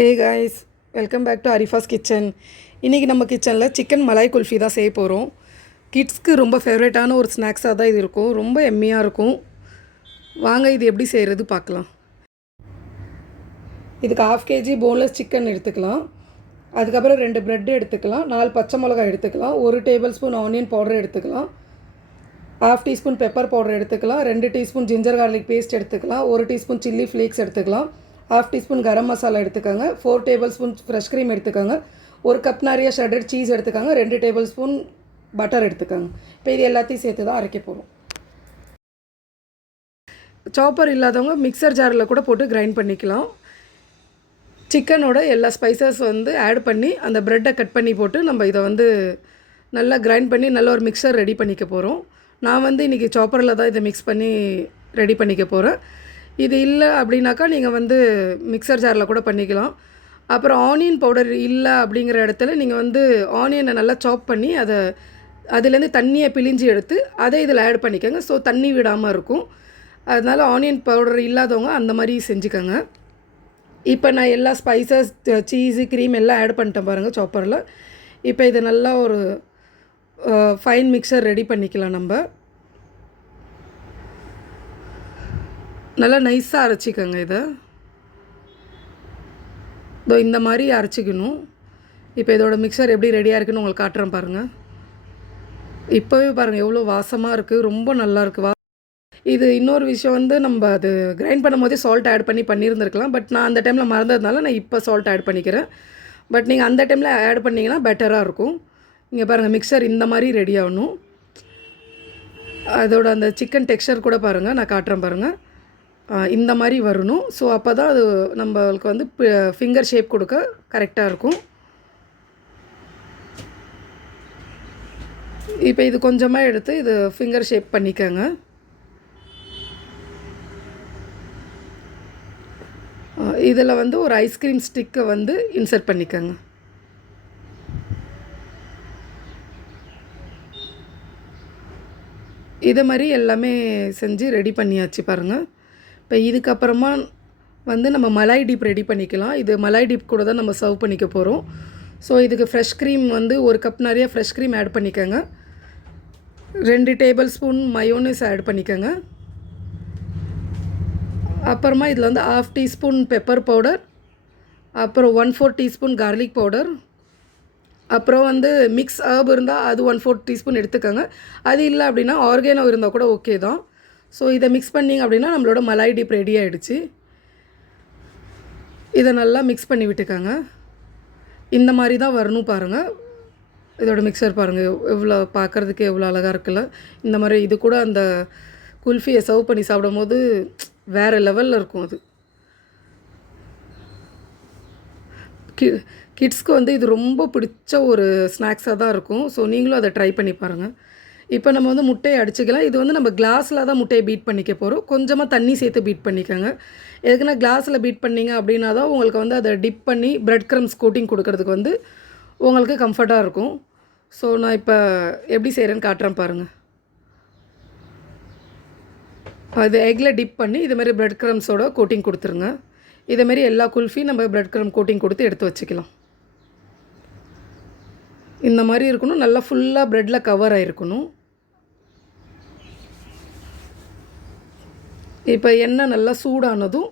Hey guys, welcome back to Arifa's kitchen. இன்றைக்கி நம்ம கிச்சனில் சிக்கன் மலாய் குல்ஃபி தான் செய்ய போகிறோம். கிட்ஸ்க்கு ரொம்ப ஃபேவரட்டான ஒரு ஸ்நாக்ஸாக தான் இது இருக்கும். ரொம்ப எம்மியாக இருக்கும். வாங்க இது எப்படி செய்கிறது பார்க்கலாம். இதுக்கு 1/2 kg போன்லெஸ் சிக்கன் எடுத்துக்கலாம். அதுக்கப்புறம் 2 ப்ரெட் எடுத்துக்கலாம், 4 பச்சை மிளகாய் எடுத்துக்கலாம், 1 டேபிள்ஸ்பூன் ஆனியன் பவுடர் எடுத்துக்கலாம், 1/2 டீஸ்பூன் பெப்பர் பவுடர் எடுத்துக்கலாம், 2 டீஸ்பூன் ஜிஞ்சர் கார்லிக் பேஸ்ட் எடுத்துக்கலாம், 1 டீஸ்பூன் சில்லி ஃப்ளேக்ஸ் எடுத்துக்கலாம், 1/2 டீஸ்பூன் கரம் மசாலா எடுத்துக்கோங்க, 4 டேபிள்ஸ்பூன் ஃப்ரெஷ் க்ரீம் எடுத்துக்கோங்க, 1 கப் நிறைய ஷரெட் சீஸ் எடுத்துக்கோங்க, 2 டேபிள்ஸ்பூன் பட்டர் எடுத்துக்கோங்க. இப்போ இது எல்லாத்தையும் சேர்த்து தான் அரைக்க போகிறோம். சாப்பர் இல்லாதவங்க மிக்சர் ஜாரில் கூட போட்டு கிரைண்ட் பண்ணிக்கலாம். சிக்கனோட எல்லா ஸ்பைசஸ் ஆட் பண்ணி அந்த ப்ரெட்டை கட் பண்ணி போட்டு நம்ம இதை நல்லா கிரைண்ட் பண்ணி நல்ல ஒரு மிக்சர் ரெடி பண்ணிக்க போகிறோம். நான் இன்றைக்கி சாப்பரில் தான் இதை மிக்ஸ் பண்ணி ரெடி பண்ணிக்க போகிறேன். இது இல்லை அப்படின்னாக்கா நீங்கள் மிக்சர் ஜாரில் கூட பண்ணிக்கலாம். அப்புறம் ஆனியன் பவுடர் இல்லை அப்படிங்கிற இடத்துல நீங்கள் ஆனியனை நல்லா சாப் பண்ணி அதுலேருந்து தண்ணியை பிழிஞ்சு எடுத்து அதை இதில் ஆட் பண்ணிக்கோங்க. ஸோ தண்ணி விடாமல் இருக்கும். அதனால் ஆனியன் பவுடர் இல்லாதவங்க அந்த மாதிரி செஞ்சுக்கோங்க. இப்போ நான் எல்லா ஸ்பைசஸ், சீஸு, க்ரீம் எல்லாம் ஆட் பண்ணிட்டேன் பாருங்கள் சாப்பரில். இப்போ இதை நல்லா ஒரு ஃபைன் மிக்சர் ரெடி பண்ணிக்கலாம். நம்ம நல்லா நைஸாக அரைச்சிக்கோங்க. இதோ இந்த மாதிரி அரைச்சிக்கணும். இப்போ இதோட மிக்சர் எப்படி ரெடியாக இருக்குன்னு உங்களுக்கு காட்டுறேன் பாருங்கள். இப்போவே பாருங்கள் எவ்வளோ வாசமாக இருக்குது, ரொம்ப நல்லாயிருக்கு. இது இன்னொரு விஷயம் நம்ம அது கிரைண்ட் பண்ணும் போதே சால்ட் ஆட் பண்ணியிருந்துருக்கலாம். பட் நான் அந்த டைமில் மறந்ததுனால நான் இப்போ சால்ட் ஆட் பண்ணிக்கிறேன். பட் நீங்கள் அந்த டைமில் ஆட் பண்ணிங்கன்னா பெட்டராக இருக்கும். இங்கே பாருங்கள் மிக்சர் இந்த மாதிரி ரெடி ஆகணும். அதோட அந்த சிக்கன் டெக்ஸ்சர் கூட பாருங்கள், நான் காட்டுறேன் பாருங்கள். இந்த மாதிரி வரணும். ஸோ அப்போ தான் அது நம்மளுக்கு ஃபிங்கர் ஷேப் கொடுக்க கரெக்டாக இருக்கும். இப்போ இது கொஞ்சமாக எடுத்து இது ஃபிங்கர் ஷேப் பண்ணிக்கோங்க. இதில் ஒரு ஐஸ்கிரீம் ஸ்டிக்கை இன்சர்ட் பண்ணிக்கோங்க. இதை மாதிரி எல்லாமே செஞ்சு ரெடி பண்ணியாச்சு பாருங்கள். இப்போ இதுக்கப்புறமா நம்ம மலாய் டிப் ரெடி பண்ணிக்கலாம். இது மலாய் டிப் கூட தான் நம்ம சர்வ் பண்ணிக்க போகிறோம். ஸோ இதுக்கு ஃப்ரெஷ் க்ரீம் 1 கப் நிறைய ஃப்ரெஷ் க்ரீம் ஆட் பண்ணிக்கோங்க. 2 டேபிள் ஸ்பூன் மயோனஸ் ஆட் பண்ணிக்கோங்க. அப்புறமா இதில் 1/2 டீஸ்பூன் பெப்பர் பவுடர், அப்புறம் 1/4 டீஸ்பூன் கார்லிக் பவுடர், அப்புறம் மிக்ஸ் ஹர்ப் இருந்தால் அது 1/4 டீஸ்பூன் எடுத்துக்கோங்க. அது இல்லை அப்படின்னா ஆர்கானோ இருந்தால் கூட ஓகே தான். ஸோ இதை மிக்ஸ் பண்ணிங்க அப்படின்னா நம்மளோட மலாய் டிப் ரெடி ஆகிடுச்சு. இதை நல்லா மிக்ஸ் பண்ணி விட்டுக்கோங்க. இந்த மாதிரி தான் வரணும் பாருங்கள். இதோட மிக்சர் பாருங்கள் எவ்வளோ பார்க்குறதுக்கு எவ்வளோ அழகாக இருக்குல்ல. இந்த மாதிரி இது கூட அந்த குல்ஃபியை சர்வ் பண்ணி சாப்பிடும் போது வேறு லெவலில் இருக்கும். அது கிட்ஸ்க்கு இது ரொம்ப பிடிச்ச ஒரு ஸ்நாக்ஸாக தான் இருக்கும். ஸோ நீங்களும் அதை ட்ரை பண்ணி பாருங்கள். இப்போ நம்ம முட்டையை அடிச்சுக்கலாம். இது நம்ம கிளாஸில் தான் முட்டையை பீட் பண்ணிக்க போகிறோம். கொஞ்சமாக தண்ணி சேர்த்து பீட் பண்ணிக்கோங்க. எதுக்குன்னா கிளாஸில் பீட் பண்ணிங்க அப்படின்னா தான் உங்களுக்கு அதை டிப் பண்ணி ப்ரெட் க்ரம்ஸ் கோட்டிங் கொடுக்கறதுக்கு உங்களுக்கு கம்ஃபர்ட்டாக இருக்கும். ஸோ நான் இப்போ எப்படி செய்கிறேன்னு காட்டுறேன் பாருங்கள். அது எக்கில் டிப் பண்ணி இதுமாரி ப்ரெட் க்ரம்ஸோட கோட்டிங் கொடுத்துருங்க. இதேமாரி எல்லா குல்ஃபி நம்ம ப்ரெட் க்ரம் கோட்டிங் கொடுத்து எடுத்து வச்சுக்கலாம். இந்த மாதிரி இருக்கணும். நல்லா ஃபுல்லாக ப்ரெட்டில் கவர் ஆகிருக்கணும். இப்போ எண்ணெய் நல்லா சூடானதும்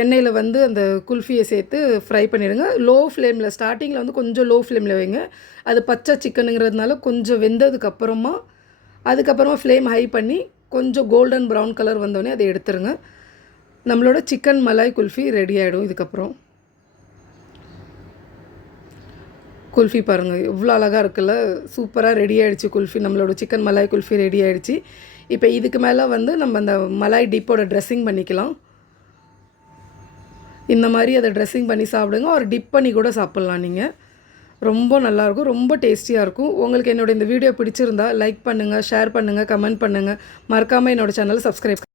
எண்ணெயில் அந்த குல்ஃபியை சேர்த்து ஃப்ரை பண்ணிடுங்க. லோ ஃப்ளேமில் ஸ்டார்டிங்கில் கொஞ்சம் லோ ஃப்ளேமில் வைங்க. அது பச்சை சிக்கனுங்கிறதுனால கொஞ்சம் வெந்ததுக்கப்புறமா அதுக்கப்புறமா ஃப்ளேம் ஹை பண்ணி கொஞ்சம் கோல்டன் ப்ரௌன் கலர் வந்தோடனே அதை எடுத்துருங்க. நம்மளோட சிக்கன் மலாய் குல்ஃபி ரெடி ஆகிடும். இதுக்கப்புறம் குல்ஃபி பாருங்கள் எவ்வளோ அழகாக இருக்குல்ல. சூப்பராக ரெடி ஆகிடுச்சு குல்ஃபி. நம்மளோட சிக்கன் மலாய் குல்ஃபி ரெடி ஆகிடுச்சு. இப்போ இதுக்கு மேலே நம்ம அந்த மலாய் டிப்போட ட்ரெஸ்ஸிங் பண்ணிக்கலாம். இந்த மாதிரி அதை ட்ரெஸ்ஸிங் பண்ணி சாப்பிடுங்க. ஒரு டிப் பண்ணி கூட சாப்பிட்லாம் நீங்கள். ரொம்ப நல்லாயிருக்கும், ரொம்ப டேஸ்டியாக இருக்கும். உங்களுக்கு என்னோடய இந்த வீடியோ பிடிச்சிருந்தா லைக் பண்ணுங்கள், ஷேர் பண்ணுங்கள், கமெண்ட் பண்ணுங்கள். மறக்காமல் என்னோடய சேனலை சப்ஸ்கிரைப்